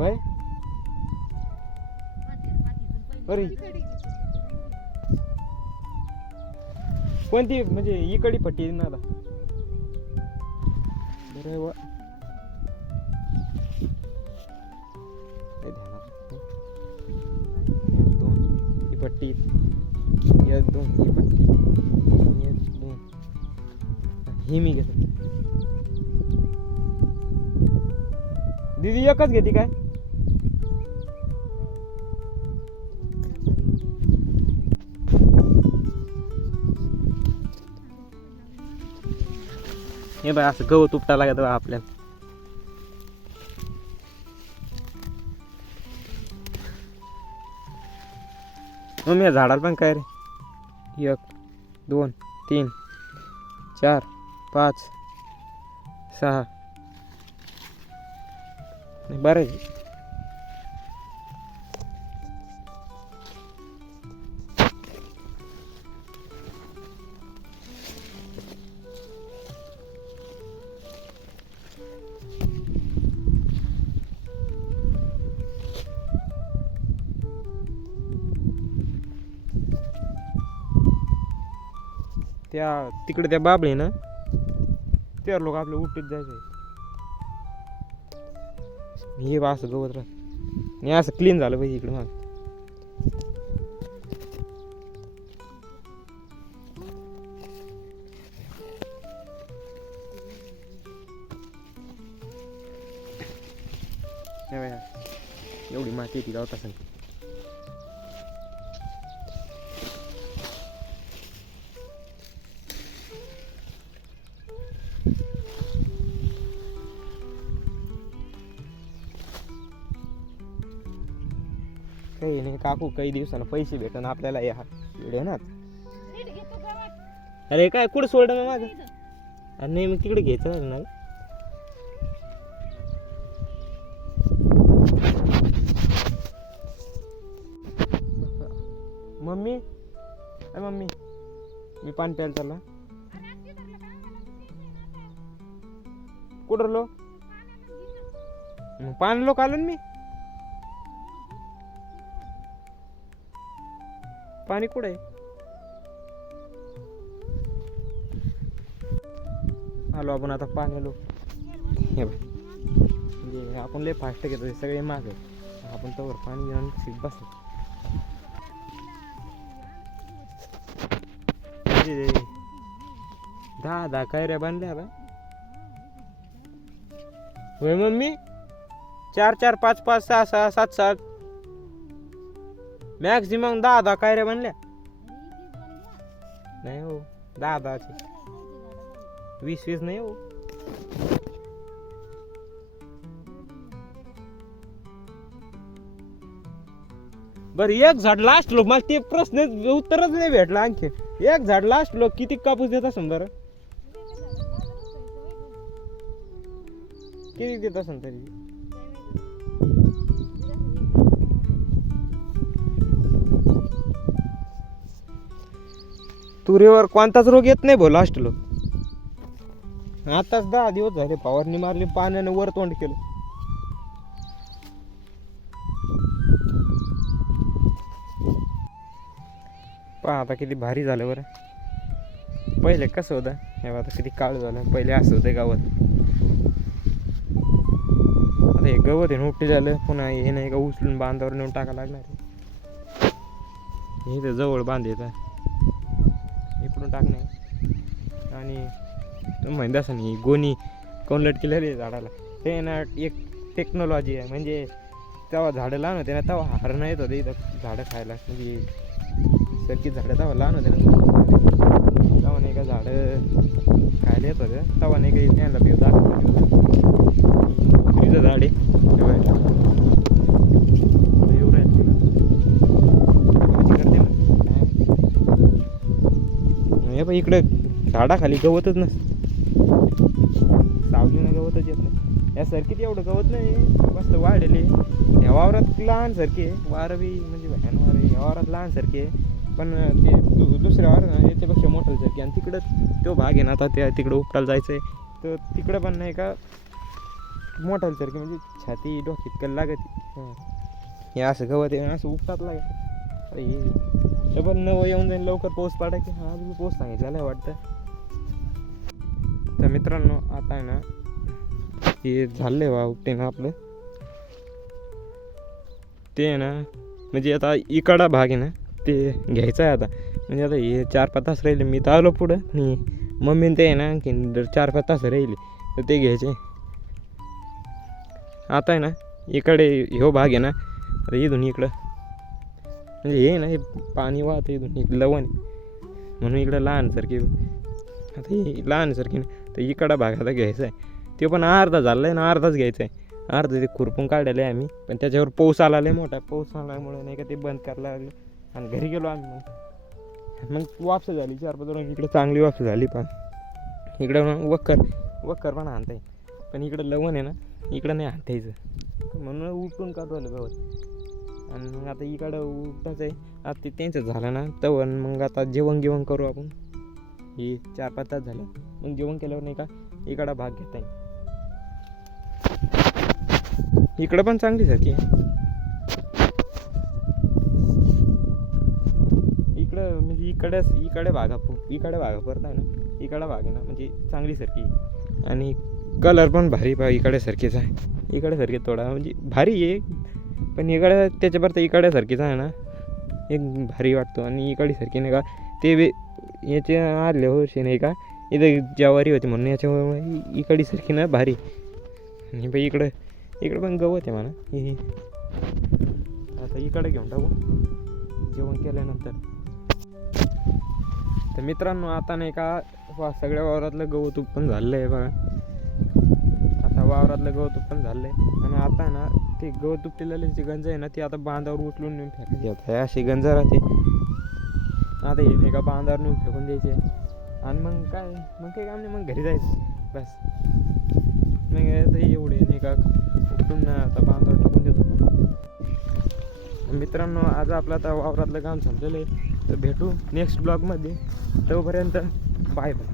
वय अरे कोणती म्हणजे इकडी पट्टी ना आता बरं वा दोन ही पट्टी एक दोन ही पट्टी एक दोन ही मी घेतो दीदी एकच घेते काय हे बाय असं गवत उपटा लागत आपल्याला मग या झाडाला पण काय रे 1 2 3 4 5 6 बरं त्या तिकडे त्या बाबळे ना त्या लोक आपल्या उठीत जायचं हे बा असं गवत राहत हे असं क्लीन झालं पाहिजे इकडे माग एवढी माती येते गावता सांग काही नाही काकू काही दिवसानं पैसे भेटन आपल्याला या व्हिडिओ ना अरे काय कुठं सोडलं माझं अरे नाही मग तिकडे घ्यायचं ना मम्मी अरे मम्मी मी पाणी प्यायला चालला कुठं लो पाणी लोक आलो ना मी पाणी कुठं आहे आलो आपण आता पाणी आलो हे म्हणजे आपण लय फास्ट घेतो सगळे माग आपण तवर पाणी घेऊन बस दहा कैऱ्या बांधल्या आता होय मम्मी 4 4 5 5 6 6 7 7 मॅक्सिमम 10 कैऱ्या बनल्या नाही हो 10 20 नाही हो बर एक झाड लास्ट लोक मला ते प्रश्न उत्तरच नाही भेटलं आणखी एक झाड लास्ट लोक किती कापूस देत असेल बरं किती देत असेल तरी तुरीवर कोणताच रोग येत नाही भाऊ लास्ट लोक आताच 10 दिवस झाले फवारणी मारली पाण्याने वर तोंड केलं पहा आता किती भारी झालं बरं पहिले कसं होतं हे आता किती काळ झालं पहिले असं होतं गावात आता हे गवत आहे उपटी झालं पुन्हा हे नाही का उचलून बांधावर नेऊन टाका लागणार हे तर जवळ बांध येतं इकडून टाकणे आणि तुम्ही म्हणत असं नाही गोणी कोण लटकेलं रे झाडाला ते ना एक टेक्नॉलॉजी आहे म्हणजे तेव्हा झाडं लहान होते ना तेव्हा हार नाही येत होते इथं झाडं खायला म्हणजे सरकी झाडं तेव्हा लहान होते ना तेव्हा नाही का झाडं खायला येत होते तेव्हा नाही का त्यांना पिऊ दाखवत तुझं झाड आहे एवढं हे पण इकडं झाडाखाली गवतच नसतं सावलीनं गवतच येत नाही या सरकीत एवढं गवत नाही मस्त वाढले ह्या वावरात लहान सारखे वारं बी म्हणजे भयान वारं ह्या वावरात लहान सारखे पण ते दुसऱ्या वार ना याच्यापेक्षा मोठं सारखे आणि तिकडं तो भाग आहे ना आता त्या तिकडं उपटायला जायचं आहे तर तिकडं पण नाही का मोठाल्यासारखी म्हणजे छाती डोक्यात कल लागत. हे असं गवत आहे असं उपटात लागत. अरे हे डबल नवं येऊन जाईल लवकर पाऊस पडा की हा बी पाऊस सांगितलेला आहे वाटतं. तर मित्रांनो आता आहे ना हे झालं आहे उपटे ना आपलं ते आहे ना म्हणजे आता इकडा भाग आहे ना ते घ्यायचं आहे आता. म्हणजे आता हे 4-5 तास राहिले मी तर आलो पुढं आणि मम्मीनं ते आहे ना की 4-5 तास राहिले तर ते घ्यायचे. आता आहे ना इकडे ह्यो भाग आहे ना आता इथून इकडं म्हणजे हे ना हे पाणी वाहतं इथून एक लवण म्हणून इकडं लहानसारखी आता हे लहानसारखी ना तर इकडा भाग आता घ्यायचा आहे. ते पण अर्धा झाला आहे ना अर्धाच घ्यायचा आहे. अर्धा ते खुरपून काढलेलं आहे आम्ही पण त्याच्यावर पाऊस आला लय मोठा. पाऊस आल्यामुळे नाही का ते बंद करायला लागले आणि घरी गेलो आम्ही. मग वापस झाली 4-5 वर्ष इकडं चांगली वापस झाली. पण इकडं वक्कर पण आणता येईल पण इकडं लवण आहे ना इकडं नाही आणता यायचं म्हणून उपटून काढू आलं गवत. आणि मग आता इकडं उपटायचं आहे. आता ते त्यांचं झालं ना तवर मग आता जेवण करू आपण. हे 4-5 तास झाले मग जेवण केल्यावर नाही का इकडं भाग घेता येईल. इकडं पण चांगली सारखी आहे. इकडं म्हणजे इकडे भागा परत आहे ना इकडं भाग आहे ना म्हणजे चांगली सारखी आणि कलर पण भारी इकडे सारखीच आहे. इकडे सारखी थोडा म्हणजे भारी आहे पण इकडे त्याच्यापर्यंत इकडे सारखीच आहे ना एक भारी वाटतो. आणि इकडे सारखी नाही का ते याचे आदल्या वर्षी नाही का इथं ज्वारी होती म्हणून याच्यामुळे इकडे सारखी ना भारी. आणि बाई इकडं पण गवत आहे म्हणा. आता इकडे घेऊन टाकू जेवण केल्यानंतर. तर मित्रांनो आता नाही का सगळ्या वावरातलं गवत उत्पन्न झालेलं आहे बघा. आता वावरातलं गवत उत्पन्न झालं आहे आणि आता ना ते गवत उपटेलेले जे गंज आहे ना ते आता बांधावर उचलून नेऊन फेकायचे. आता अशी गंज राहते आता हे नाही का बांधावर नेऊन फेकून द्यायचे आणि मग काय काम नाही मग घरी जायचं बस. मग आता एवढे नाही का उपटून आता बांधावर टाकून देतो. मित्रांनो आज आपलं आता वावरातलं काम संपलेलं आहे. तर भेटू नेक्स्ट ब्लॉगमध्ये. तोपर्यंत बाय बाय.